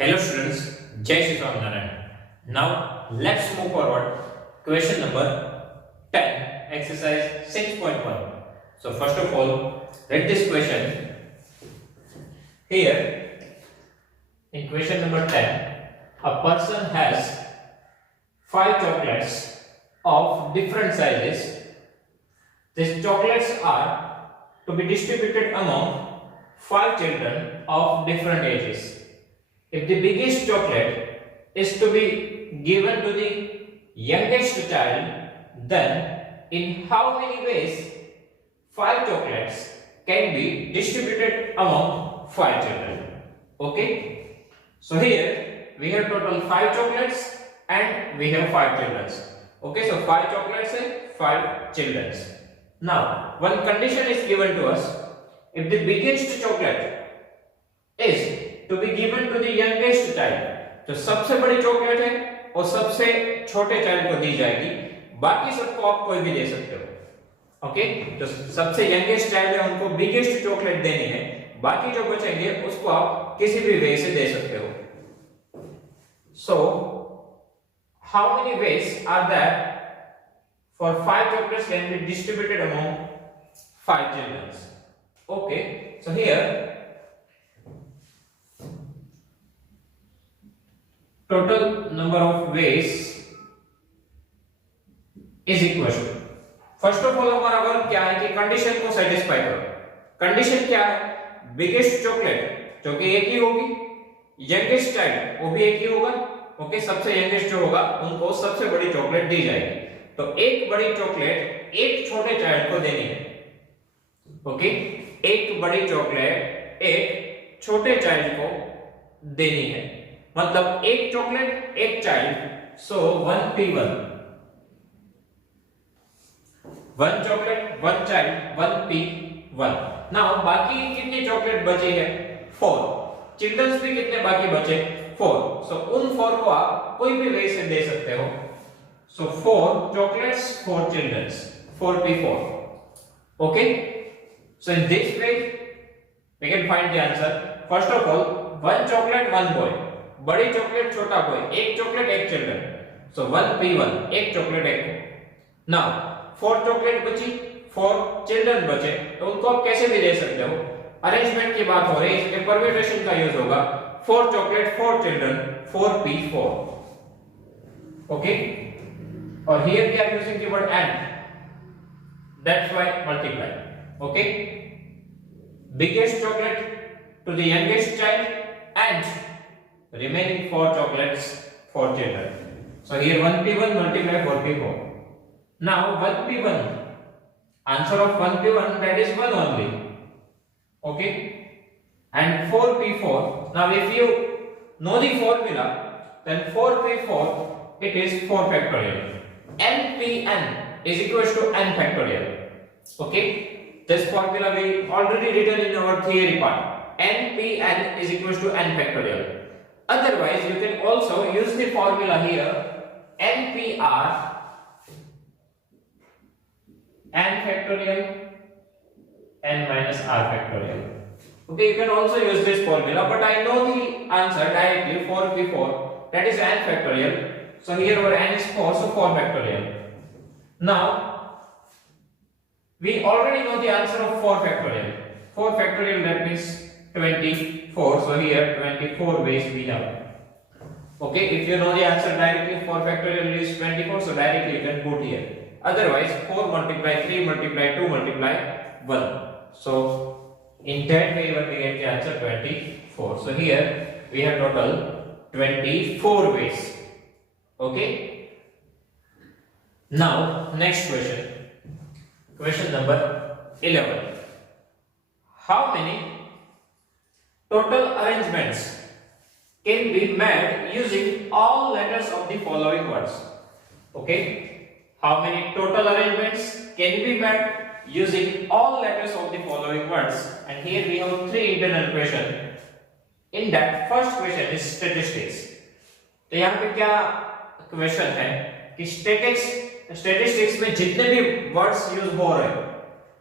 Hello students, Jai Shri Ram Narayan. Now let's move forward. Question number 10, exercise 6.1. So first of all, read this question. Here, in question number 10, a person has 5 chocolates of different sizes. These chocolates are to be distributed among 5 children of different ages. If the biggest chocolate is to be given to the youngest child, then in how many ways 5 chocolates can be distributed among 5 children? Okay. So here we have total 5 chocolates and we have 5 children. Okay, so 5 chocolates and 5 children. Now, one condition is given to us. If the biggest chocolate is to be given to the youngest child, तो सबसे बड़ी चॉकलेट है और सबसे छोटे चाइल्ड को दी जाएगी, बाकी सबको आप कोई भी दे सकते हो. ओके, तो सबसे यंगेस्ट चाइल्ड है उनको बिगेस्ट चॉकलेट देनी है, बाकी जो बचेंगे उसको आप किसी भी वे से दे सकते हो. So how many ways are there for 5 chocolates can be distributed among 5 children? Okay, so here total number of ways is equal to, first of all हमारा वर्क क्या है कि कंडीशन को सेटिस्फाई करो. कंडीशन क्या है? बिगेस्ट चॉकलेट जो कि एक ही होगी, यंगेस्ट चाइल्ड वो भी एक ही होगा. ओके, सबसे यंगेस्ट जो होगा उनको सबसे बड़ी चॉकलेट दी जाएगी. तो एक बड़ी चॉकलेट एक छोटे चाइल्ड को देनी है. ओके, एक बड़ी चॉकलेट एक छोटे चाइल्ड को देनी है, मतलब एक चॉकलेट एक चाइल्ड. सो 1p1, 1 चॉकलेट 1 चाइल्ड 1p1. नाउ बाकी कितनी चॉकलेट बची है? 4. चिल्ड्रंस भी कितने बाकी बचे? 4. सो उन 4 को आप कोई भी वे से दे सकते हो. So 4 chocolates 4 childrens, 4p4. Okay, so in this way we can find the answer. First of all, 1 chocolate 1 boy, बड़ी चॉकलेट छोटा बॉय, एक चॉकलेट एक चिल्ड्रन. सो 1p1, एक चॉकलेट एक को. नाउ 4 चॉकलेट बची, 4 चिल्ड्रन बचे, तो उनको आप कैसे भी दे सकते हो. अरेंजमेंट की बात हो रही है, इसमें परम्यूटेशन का यूज होगा. 4 चॉकलेट 4 चिल्ड्रन, 4p4. ओके, और here we are using the word and, that's why multiply. Okay, biggest chocolate to the youngest child and remaining 4 chocolates for children. So here 1p1 multiply 4p4. Now 1p1, answer of 1p1 that is 1 only. Okay, and 4p4. Now if you know the formula, then 4p4 it is 4 factorial. npn is equals to n factorial. Okay, this formula we already written in our theory part. npn is equals to n factorial. Otherwise you can also use the formula here, npr n factorial n minus r factorial. Okay, you can also use this formula, but I know the answer directly, 4p4, that is n factorial. So here our n is 4, so 4 factorial. Now we already know the answer of 4 factorial. 4 factorial, that means 24. So here 24 ways we have. Okay, if you know the answer directly, 4 factorial is 24, so directly you can put here. Otherwise 4 multiply 3 multiply 2 multiply 1. So in that way we get the answer 24. So here we have total 24 ways. Okay, now next question, question number 11. How many total arrangements can be made using all letters of the following words? Okay, how many total arrangements can be made using all letters of the following words? And here we have 3 internal questions. In that, first question is statistics. तो यहाँ पे क्या क्वेश्चन है कि स्टैटिस्टिक्स में जितने भी words use हो रहे हैं,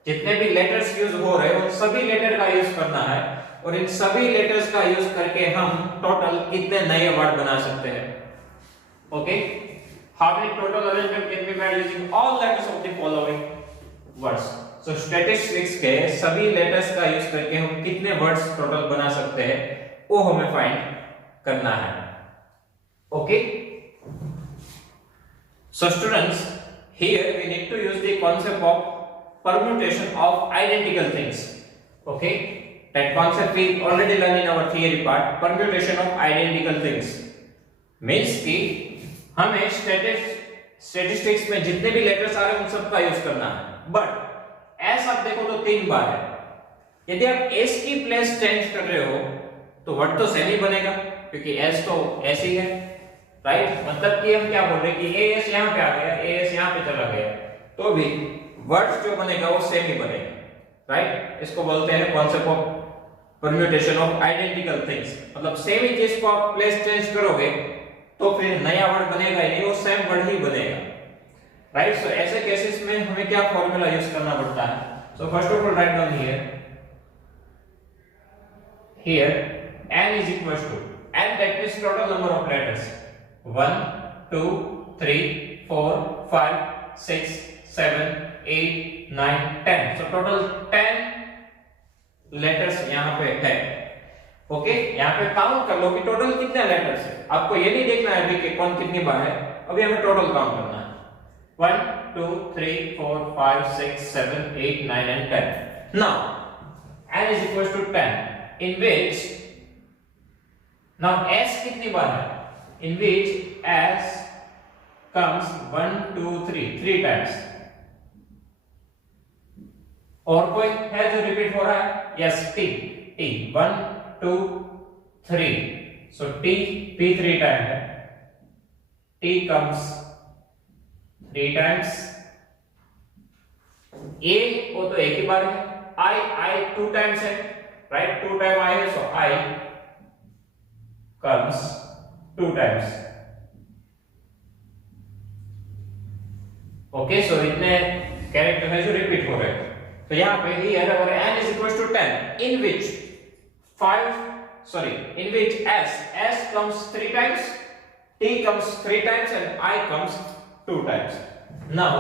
जितने भी लेटर्स यूज हो रहे हैं, उन सभी लेटर का यूज करना है और इन सभी लेटर्स का यूज करके हम टोटल कितने नए वर्ड बना सकते हैं। Okay, how many total arrangement can be made using all letters of the following words. सो स्टैटिस्टिक्स के सभी लेटर्स का यूज करके हम कितने वर्ड्स टोटल बना सकते हैं वो हमें फाइंड करना है। Okay, so students, here we need to use the concept of permutation of identical things. Okay, that concept we already learned in our theory part. Permutation of identical things means कि हमें स्टैटिस्टिक्स में जितने भी लेटर्स आ रहे हैं उन सब का यूज करना है। बट एस आप देखो तो 3 बार है, यदि आप एस की प्लेस चेंज कर रहे हो तो वर्ड तो सेम ही बनेगा क्योंकि एस तो एस ही है, राइट। मतलब कि हम क्या बोल रहे हैं कि एएस यहां पे आ गया, एएस यहां पे चला गया, तो भी वर्ड जो बनेगा वो सेम ही बनेगा, राइट। इसको बोलते हैं concept of permutation of identical things. मतलब सेम ही चीज को आप प्लेस चेंज करोगे तो फिर नया वर्ड बनेगा ही नहीं, वो सेम वर्ड ही बनेगा, राइट। सो ऐसे केसेस में हमें क्या फॉर्मूला यूज करना पड़ता है। So first of all write down here n is equals to n, that means total number of letters 1 2 3 4 5 6 7 8 9 10। so total 10 letters यहां पे है। ओके, यहां पे काउंट कर लो कि टोटल कितने लेटर्स है। आपको ये नहीं देखना है अभी कि कौन कितनी बार है, अभी हमें टोटल काउंट करना है 1 2 3 4 5 6 7 8 9 and 10। now n is equals to 10 in which now s कितनी बार है, in which s comes 1 2 3 times। और कोई है जो रिपीट हो रहा है? Yes, t 1 2 3। so t p 3 टाइम है, t comes 3 times। a वो तो एक ही बार है, i 2 टाइम्स है, राइट, 2 टाइम i है, so i comes 2 times। Okay, so इतने कैरेक्टर है जो रिपीट हो रहे हैं। तो यहां पे हियर और n is equals to 10 in which s comes 3 times, t comes 3 times and I comes 2 times। now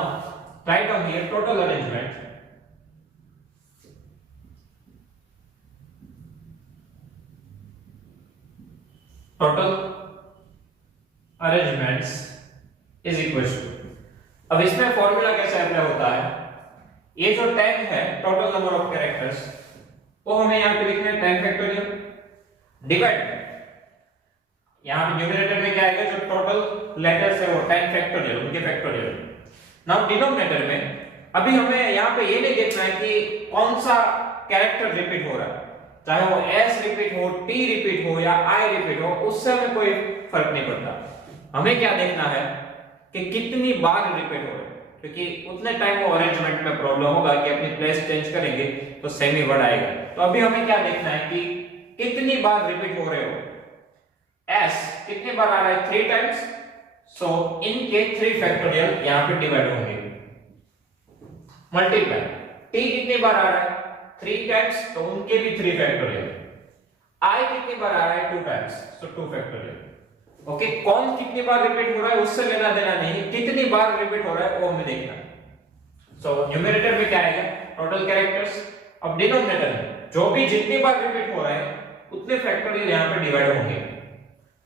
write down here total arrangement arrangements is equals to। अब इसमें फॉर्मूला कैसे अप्लाई होता है, ये जो 10 है टोटल नंबर ऑफ कैरेक्टर्स वो हमें यहां पे लिखना है 10 फैक्टोरियल डिवाइड, यहां पे न्यूमरेटर में क्या आएगा, जो टोटल लेटर्स है वो 10 फैक्टोरियल, उनके फैक्टोरियल। नाउ डिनोमिनेटर में अभी हमें यहां पे ये नहीं देखना है कि कौन सा कैरेक्टर रिपीट हो रहा है, चाहे वो s रिपीट हो, t रिपीट हो या i रिपीट हो, उससे हमें कोई फर्क नहीं पड़ता। हमें क्या देखना है कि कितनी बार रिपीट हो रहे हैं, क्योंकि उतने टाइम वो अरेंजमेंट में प्रॉब्लम होगा कि अपनी प्लेस चेंज करेंगे तो सेम ही वर्ड आएगा। तो अभी हमें क्या देखना है कि कितनी बार रिपीट हो रहे हो। s कितनी बार आ रहा है, 3 टाइम्स, सो इनके 3 फैक्टोरियल यहां पे डिवाइड होंगे, मल्टीप्लाई। t कितनी बार आ रहा है, 3 टाइम्स, तो उनके भी 3 फैक्टोरियल। i कितनी बार आ रहा है, 2 टाइम्स, सो 2 फैक्टोरियल। ओके, कौन कितनी बार रिपीट हो रहा है उससे लेना देना नहीं, कितनी बार रिपीट हो रहा है वो हमें देखना है। सो न्यूमरेटर में क्या आएगा, टोटल कैरेक्टर्स। अब डिनोमिनेटर में जो भी जितनी बार रिपीट हो रहा है उतने फैक्टोरियल यहां पे डिवाइड होंगे।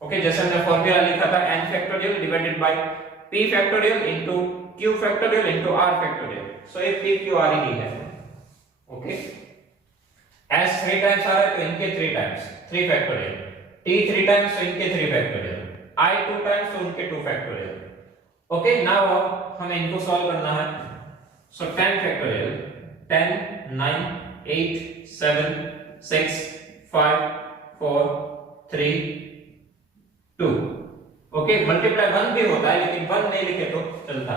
ओके, जैसे हमने फॉर्मूला लिखा था n factorial divided by p factorial into q factorial into r factorial. So ये p q r ही है। ओके, s 3 टाइम्स आ रहा है तो इनके 3 टाइम्स 3 फैक्टोरियल, t 3 टाइम्स तो इनके 3 फैक्टोरियल, i 2 टाइम्स तो उनके 2 फैक्टोरियल। ओके, नाउ हमें इनको सॉल्व करना है। सो 10 फैक्टोरियल, 10 9 8 7 6 5 4 3 2। ओके, मल्टीप्लाई 1 भी होता है लेकिन 1 नहीं लिखे तो चलता।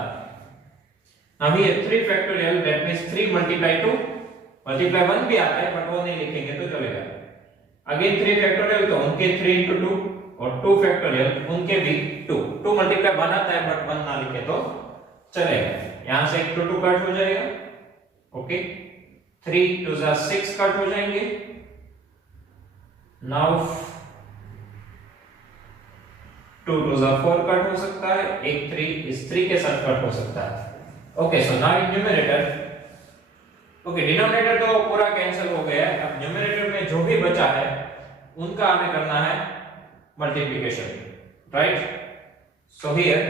Now here 3 factorial, that means 3 मल्टीप्लाई 2, मल्टीप्लाई 1 भी आता है बट वो नहीं लिखेंगे तो चलेगा। अगेन 3 फैक्टोरियल तो उनके 3 into 2 और 2 फैक्टोरियल उनके भी 2। 2 मल्टीप्लाई 1 आता है बट 1 ना लिखे तो चलेगा। यहां से 1 2 कट हो जाएगा। ओके, 3 2 6 कट हो जाएंगे, नाउ 2 टू ज़ा 4 कट हो सकता है, एक 3 इस 3 के साथ कट हो सकता है। Okay, so now in numerator, okay denominator तो पूरा कैंसिल हो गया है। अब न्यूमरेटर में जो भी बचा है उनका हमें करना है मल्टीप्लिकेशन, राइट। सो हियर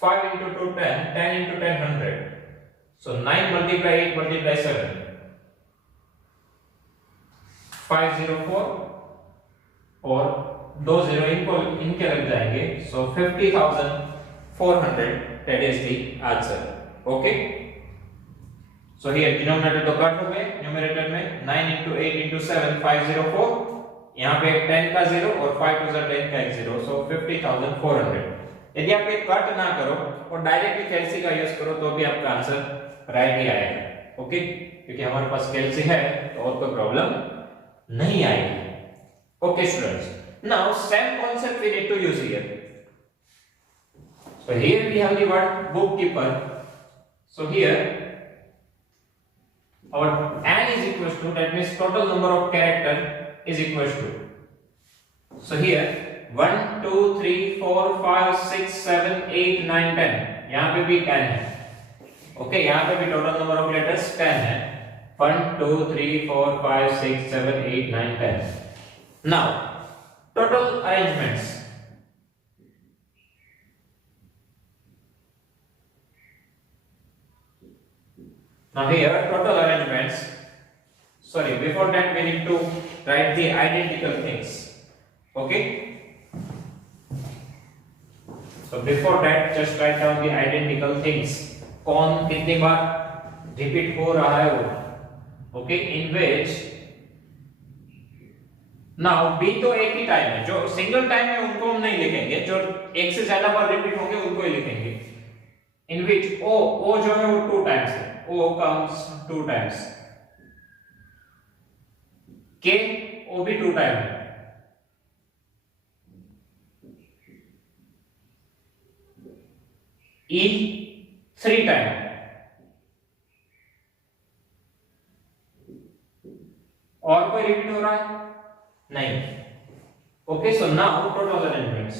5 into 2 10, 10 into 10 100, so 9 multiply 8 multiply 7, 504 और 2 0 इनके लग जाएंगे, so 50,400, that is the answer। okay, so here denominator तो कट हो गए, न्यूमरेटर में 9 into 8 into 7 504, यहाँ पे 10 का 0 और 5 to the 10 का 0, so 50,400। यदि आप ये कट ना करो और डायरेक्टली कैलसी का यूज करो तो भी आपका आंसर राइट ही आएगा। ओके, क्योंकि हमारे पास कैलसी है तो और कोई प्रॉब्लम नहीं आएगी। Okay students, now same concept we need to use here। so here we have the word bookkeeper, so here our n is equals to, that means total number of character is equals to, so here 1 2 3 4 5 6 7 8 9 10, यहाँ पे भी 10 है। ओके, यहाँ पे भी total number of letters 10 है, 1 2 3 4 5 6 7 8 9 10। Now total arrangements, now here total arrangements, sorry, before that we need to write the identical things। okay, so before that just write down the identical things, कौन कितनी बार रिपीट हो रहा है वो। Okay, in which now B तो एक ही टाइम है, जो सिंगल टाइम है उनको हम नहीं लिखेंगे, जो एक से ज्यादा बार रिपीट होंगे उनको ही लिखेंगे। इन which ओ जो है वो 2 टाइम्स है, O comes 2 times, K O भी 2 टाइम है, E 3 टाइम, और कोई रिपीट हो रहा है नहीं। Okay, so now total arrangements,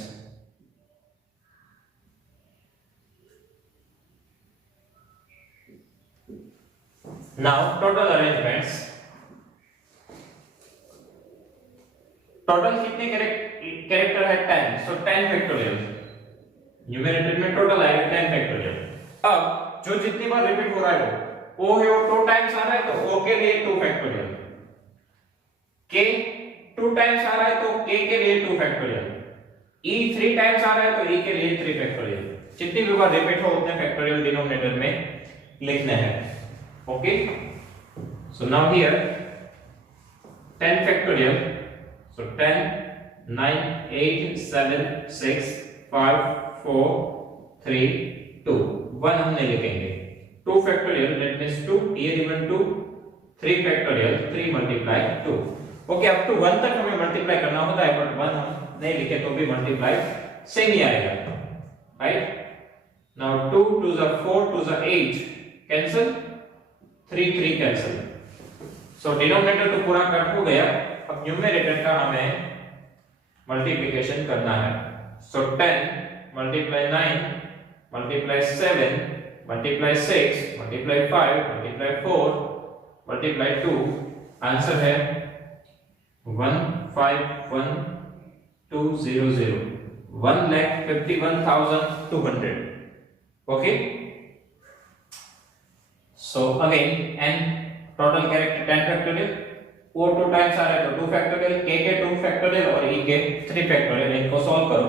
now total arrangements, total कितने कैरेक्टर है 10, so 10 फैक्टोरियल, न्यूमरेटर में टोटल आएगा 10 फैक्टोरियल। अब जो जितनी बार रिपीट हो रहा है वो O है, वो 2 टाइम्स आ रहा है तो O के लिए 2 फैक्टोरियल, K 2 टाइम्स आ रहा है तो K के लिए 2 फैक्टोरियल, E 3 टाइम्स आ रहा है तो E के लिए 3 फैक्टोरियल। जितनी भी बार रिपीट हो उतने फैक्टोरियल डिनोमिनेटर में लिखने हैं। Okay, so now here 10 factorial, so 10 9 8 7 6 5 4 3 2, 1 हम नहीं लिखेंगे, 2 factorial, that means 2 here even 2, 3 factorial, 3 multiply 2। okay, up to 1 तक हमें मल्टीप्लाई करना होता है, बट 1 हम नहीं लिखे तो भी मल्टीप्लाई सेम ही आएगा, right. now 2 to the 4 to the 8 cancel, 3 3 कैंसिल, सो डिनोमिनेटर तो पूरा कट हो गया। अब न्यूमरेटर का हमें मल्टीप्लिकेशन करना है, सो 10 मल्टीप्लाई 9 मल्टीप्लाई 7 मल्टीप्लाई 6 मल्टीप्लाई 5 मल्टीप्लाई 4 मल्टीप्लाई 2, आंसर है 151,200, 1,51,200। Okay, so again n total character 10 factorial, O 2 times आ रहा है तो 2 factorial, K के 2 factorial और E के 3 factorial, इनको सॉल्व करो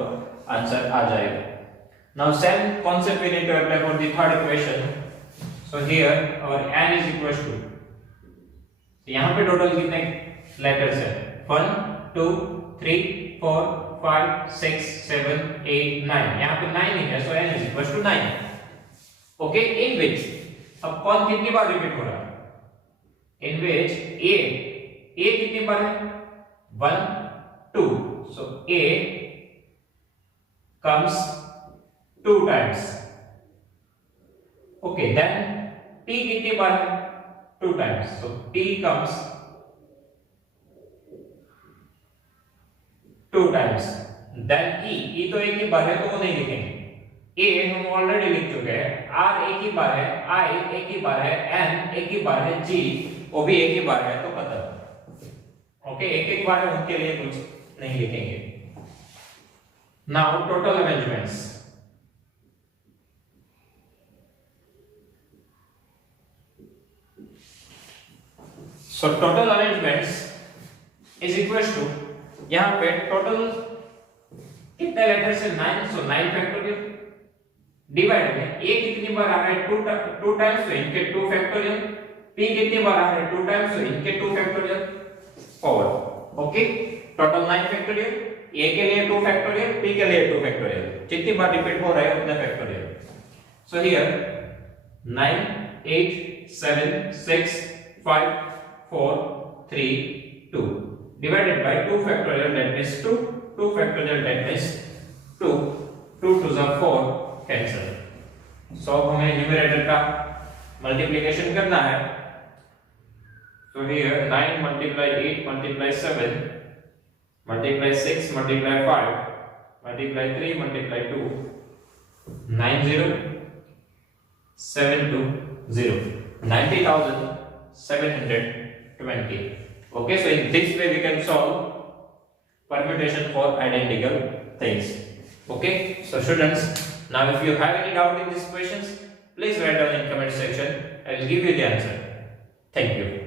आंसर आ जाएगा। now same concept we need to apply for the third equation, so here our n is equals to, यहाँ पे टोटल कितने लेटर्स हैं 1 2 3 4 5 6 7 8 9, यहाँ पे 9 ही है, so n is equals to 9। Okay, in which अब कौन कितनी बार रिपीट हो रहा है, इन which a कितनी बार है 1 2, so a comes 2 times। okay, then t कितनी बार है 2 times, so t comes 2 times, then e तो एक ही बार है तो वो नहीं लिखेंगे, a हम ऑलरेडी लिख चुके हैं, r एक ही बार है, i एक ही बार है, n एक ही बार है, g वो भी एक ही बार है, तो खत्म। ओके, एक एक बार है उनके लिए कुछ नहीं लिखेंगे। Now total arrangements, so total arrangements is equal to, यहां पे टोटल कितने लेटर्स है 9, सो 9 फैक्टोरियल डिवाइड में a कितनी बार आ रहा है 2 टाइम्स, तो इनके 2 फैक्टोरियल, p कितनी बार आ रहा है 2 टाइम्स, तो इनके 2 फैक्टोरियल, और ओके टोटल 9 फैक्टोरियल, a के लिए 2 फैक्टोरियल, p के लिए 2 फैक्टोरियल, जितनी बार रिपीट हो रहा है उतना factorial. So here 9 8 7 6 5 4 3 2 divided by 2 factorial, that means 2 factorial, that means 2 2 are 4 cancel। सो हमें न्यूमरेटर का मल्टीप्लिकेशन करना है, so here 9 multiply 8 multiply 7 multiply 6 multiply 5 multiply 3 multiply 2 90,720 90,720। okay, so in this way we can solve permutation for identical things। okay, so students, now if you have any doubt in these questions, please write down in comment section, I will give you the answer। thank you।